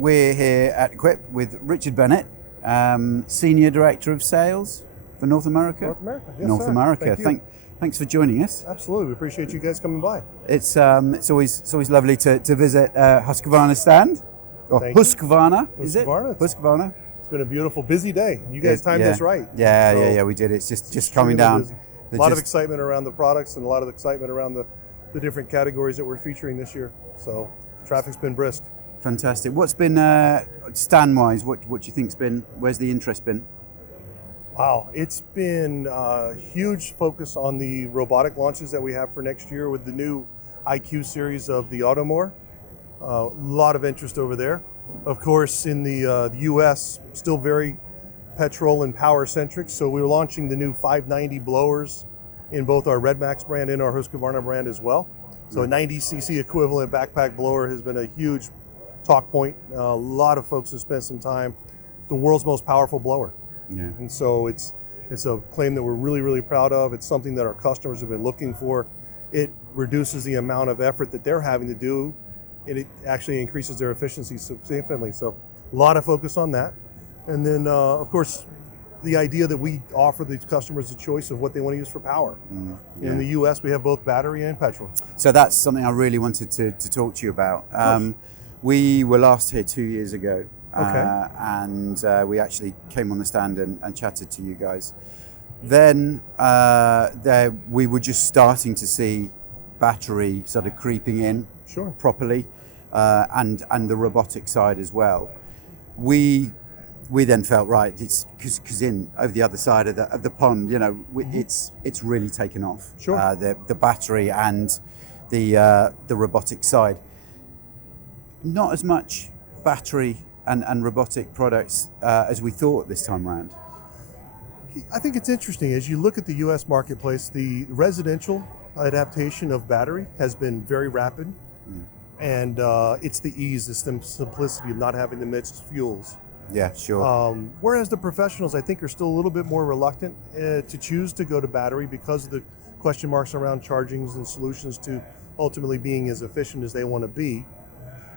we're here at Equip with Richard Bennett, Senior Director of Sales for North America. North America, yes, North sir. America. Thank you. Thanks for joining us. Absolutely, we appreciate you guys coming by. It's always lovely to visit Husqvarna stand, or Thank you. Husqvarna, is it? Husqvarna. Husqvarna. It's been a beautiful, busy day. You guys timed this right. Yeah, we did. It's just coming down. Busy. A lot of excitement around the products and a lot of excitement around the different categories that we're featuring this year. So traffic's been brisk. Fantastic. What's been stand-wise? What do you think's been? Where's the interest been? Wow, it's been a huge focus on the robotic launches that we have for next year with the new IQ series of the Automower. A lot of interest over there. Of course, in the U.S., still very petrol and power centric. So we're launching the new 590 blowers in both our Red Max brand and our Husqvarna brand as well. So a 90cc equivalent backpack blower has been a huge talk point. A lot of folks have spent some time. The world's most powerful blower. Yeah. And so it's a claim that we're really, really proud of. It's something that our customers have been looking for. It reduces the amount of effort that they're having to do, and it actually increases their efficiency significantly. So a lot of focus on that. And then, of course, the idea that we offer the customers a choice of what they want to use for power. In the U.S., we have both battery and petrol. So that's something I really wanted to talk to you about. We were last here 2 years ago. Okay. And we actually came on the stand and chatted to you guys. Then we were just starting to see battery sort of creeping in properly, and the robotic side as well. We then felt right. It's because over the other side of the pond, it's really taken off. The battery and the robotic side. Not as much battery and robotic products as we thought this time around. I think it's interesting. As you look at the U.S. marketplace, the residential adaptation of battery has been very rapid. And it's the ease, it's the simplicity of not having to mix fuels. Yeah, sure. Whereas the professionals, I think, are still a little bit more reluctant to choose to go to battery because of the question marks around chargings and solutions to ultimately being as efficient as they want to be.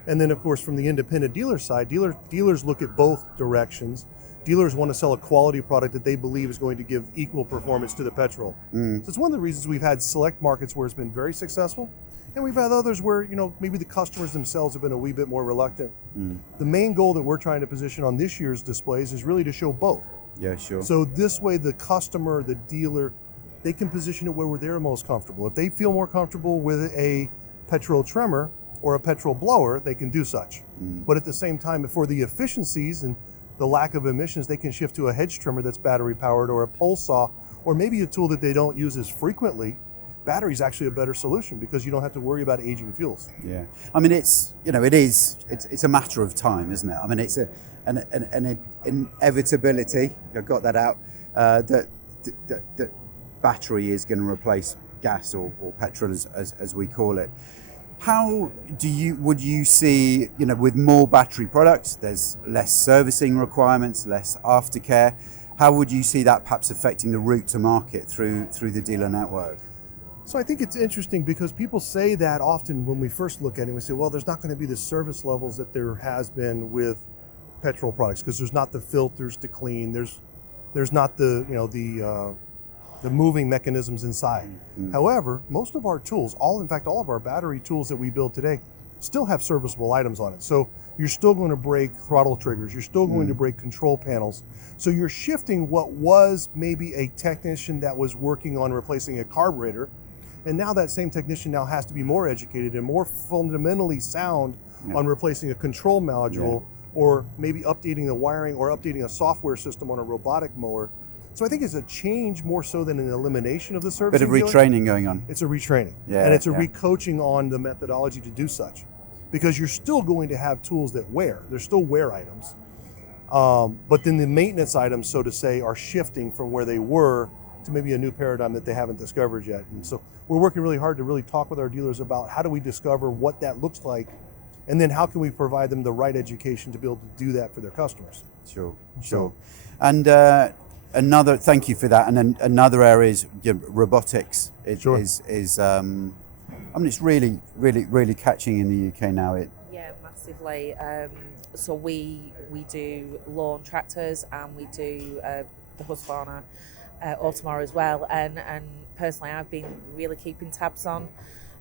And then, of course, from the independent dealer side, dealers look at both directions. Dealers want to sell a quality product that they believe is going to give equal performance to the petrol. So it's one of the reasons we've had select markets where it's been very successful, and we've had others where maybe the customers themselves have been a wee bit more reluctant. The main goal that we're trying to position on this year's displays is really to show both. Yeah, sure. So this way, the customer, the dealer, they can position it where they're most comfortable. If they feel more comfortable with a petrol trimmer or a petrol blower, they can do such. But at the same time, for the efficiencies and the lack of emissions, they can shift to a hedge trimmer that's battery powered, or a pole saw, or maybe a tool that they don't use as frequently. Battery is actually a better solution because you don't have to worry about aging fuels. Yeah, I mean it's a matter of time, isn't it? I mean it's an inevitability. I got that out. That battery is going to replace gas or petrol as we call it. How would you see, with more battery products, there's less servicing requirements, less aftercare. How would you see that perhaps affecting the route to market through the dealer network? So I think it's interesting because people say that often when we first look at it, we say, well, there's not going to be the service levels that there has been with petrol products because there's not the filters to clean. There's not the moving mechanisms inside. However, most of our tools, all of our battery tools that we build today still have serviceable items on it. So you're still going to break throttle triggers. You're still going to break control panels. So you're shifting what was maybe a technician that was working on replacing a carburetor. And now that same technician now has to be more educated and more fundamentally sound on replacing a control module or maybe updating the wiring or updating a software system on a robotic mower. So I think it's a change more so than an elimination of the service. Bit of retraining going on. It's a retraining. And it's a recoaching on the methodology to do such. Because you're still going to have tools that wear. They're still wear items. But then the maintenance items, so to say, are shifting from where they were to maybe a new paradigm that they haven't discovered yet. And so we're working really hard to really talk with our dealers about how do we discover what that looks like, and then how can we provide them the right education to be able to do that for their customers. Sure. And thank you for that. And then another area is robotics. It's really catching in the UK now. Yeah, massively. massively. So we do lawn tractors, and we do the Husqvarna Automower as well. And personally, I've been really keeping tabs on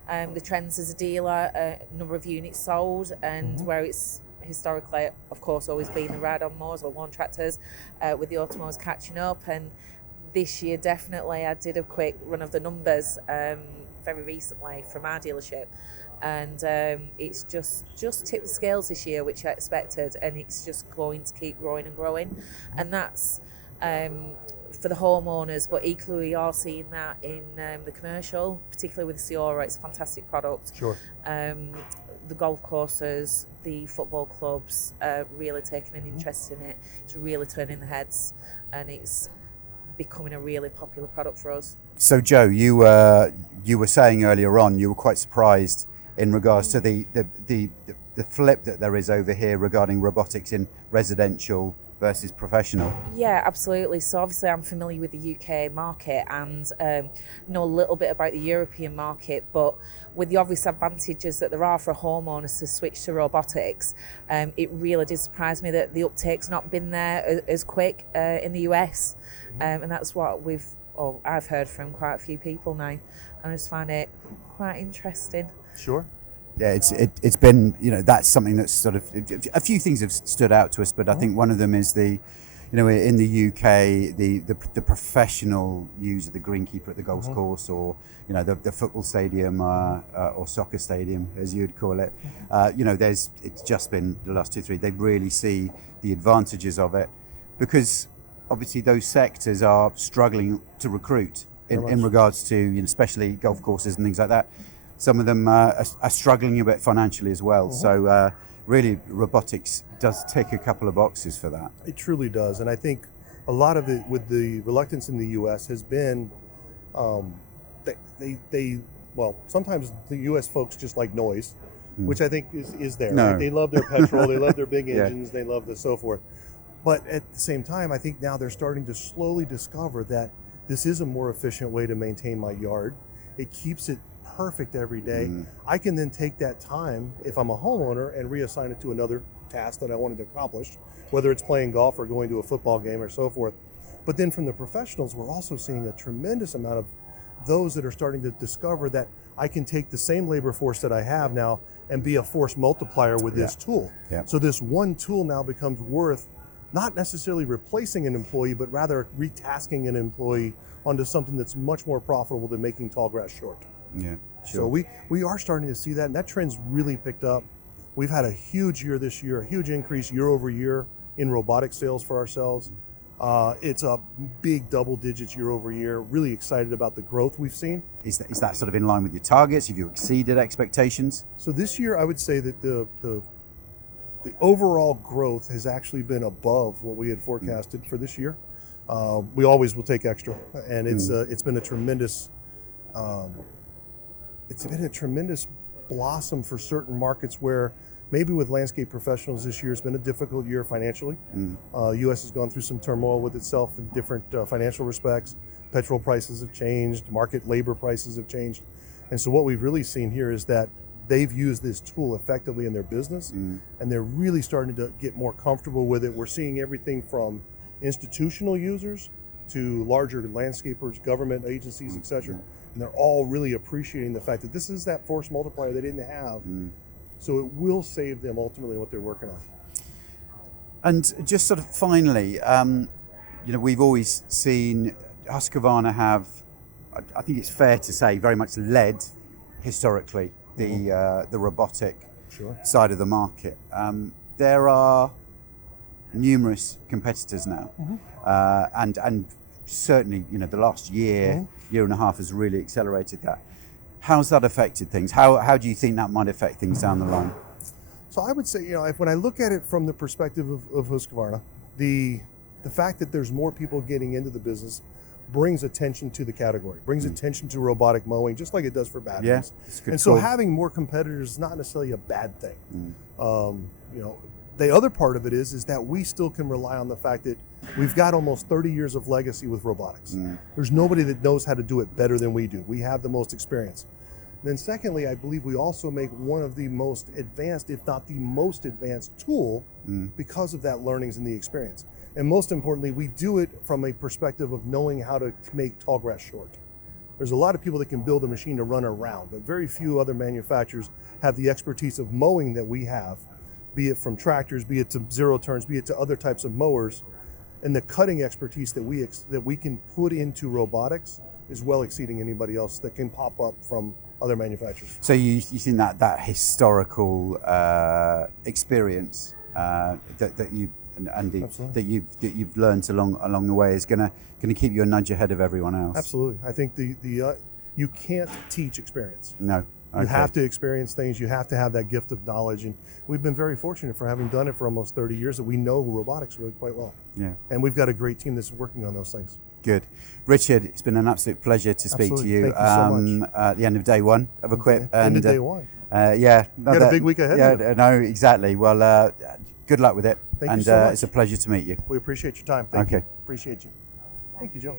the trends as a dealer, number of units sold, and where it's historically, of course, always been the ride-on mowers or lawn tractors, with the Automowers catching up. And this year, definitely, I did a quick run of the numbers very recently from our dealership, and it's just tipped the scales this year, which I expected, and it's just going to keep growing and growing. And that's for the homeowners, but equally we are seeing that in the commercial, particularly with the Ciora. It's a fantastic product. Sure. The golf courses, the football clubs are really taking an interest in it. It's really turning the heads, and it's becoming a really popular product for us. So Jo, you were saying earlier on you were quite surprised in regards to the flip that there is over here regarding robotics in residential versus professional. Yeah, absolutely. So obviously I'm familiar with the UK market and know a little bit about the European market, but with the obvious advantages that there are for homeowners to switch to robotics, it really did surprise me that the uptake's not been there as quick in the US. And that's what I've heard from quite a few people now. I just find it quite interesting. Sure. Yeah, it's been, that's something that's sort of, a few things have stood out to us, but I think one of them is in the UK, the professional use of the greenkeeper at the golf course, or the football stadium or soccer stadium, as you'd call it. It's just been the last 2-3. They really see the advantages of it, because obviously those sectors are struggling to recruit in regards to, especially golf courses and things like that. Some of them are struggling a bit financially as well. So really, robotics does tick a couple of boxes for that. It truly does. And I think a lot of it with the reluctance in the U.S. has been, sometimes the U.S. folks just like noise, which I think is there. No. Right? They love their petrol, they love their big engines, they love the so forth. But at the same time, I think now they're starting to slowly discover that this is a more efficient way to maintain my yard. It keeps it perfect every day. I can then take that time, if I'm a homeowner, and reassign it to another task that I wanted to accomplish, whether it's playing golf or going to a football game or so forth. But then from the professionals, we're also seeing a tremendous amount of those that are starting to discover that I can take the same labor force that I have now and be a force multiplier with this tool. Yeah. So this one tool now becomes worth not necessarily replacing an employee, but rather retasking an employee onto something that's much more profitable than making tall grass short. Yeah, sure. So we are starting to see that, and that trend's really picked up. We've had a huge year this year, a huge increase year over year in robotic sales for ourselves. It's a big double digits year over year. Really excited about the growth we've seen. Is that sort of in line with your targets? Have you exceeded expectations? So this year, I would say that the overall growth has actually been above what we had forecasted for this year. We always will take extra, and it's been a tremendous. It's been a tremendous blossom for certain markets where maybe with landscape professionals this year has been a difficult year financially. U.S. has gone through some turmoil with itself in different financial respects. Petrol prices have changed, market labor prices have changed. And so what we've really seen here is that they've used this tool effectively in their business, and they're really starting to get more comfortable with it. We're seeing everything from institutional users to larger landscapers, government agencies, et cetera. And they're all really appreciating the fact that this is that force multiplier they didn't have. So it will save them ultimately what they're working on. And just sort of finally, we've always seen Husqvarna have, I think it's fair to say, very much led historically the robotic side of the market. There are numerous competitors now, and certainly, the last year and a half has really accelerated that. How's that affected things? How do you think that might affect things down the line? So I would say, when I look at it from the perspective of Husqvarna, the fact that there's more people getting into the business brings attention to the category, brings attention to robotic mowing, just like it does for batteries. Yeah, it's good. And so having more competitors is not necessarily a bad thing. The other part of it is that we still can rely on the fact that we've got almost 30 years of legacy with robotics. There's nobody that knows how to do it better than we do. We have the most experience. Then secondly, I believe we also make one of the most advanced, if not the most advanced tool because of that learnings and the experience. And most importantly, we do it from a perspective of knowing how to make tall grass short. There's a lot of people that can build a machine to run around, but very few other manufacturers have the expertise of mowing that we have, be it from tractors, be it to zero turns, be it to other types of mowers, and the cutting expertise that we can put into robotics is well exceeding anybody else that can pop up from other manufacturers. So you think that historical experience that you and that you've learned along the way is going to keep you a nudge ahead of everyone else. Absolutely. I think the you can't teach experience. No. Okay. You have to experience things. You have to have that gift of knowledge, and we've been very fortunate for having done it for almost 30 years that we know robotics really quite well. Yeah. And we've got a great team that's working on those things. Good. Richard, it's been an absolute pleasure to speak to you. Thank you so much. At the end of day one of Equip. End of day one. Yeah. You got a big week ahead. Yeah, no, exactly. Well, good luck with it. Thank you so much. It's a pleasure to meet you. We appreciate your time. Thank you. Okay. Appreciate you. Thank you, Joe.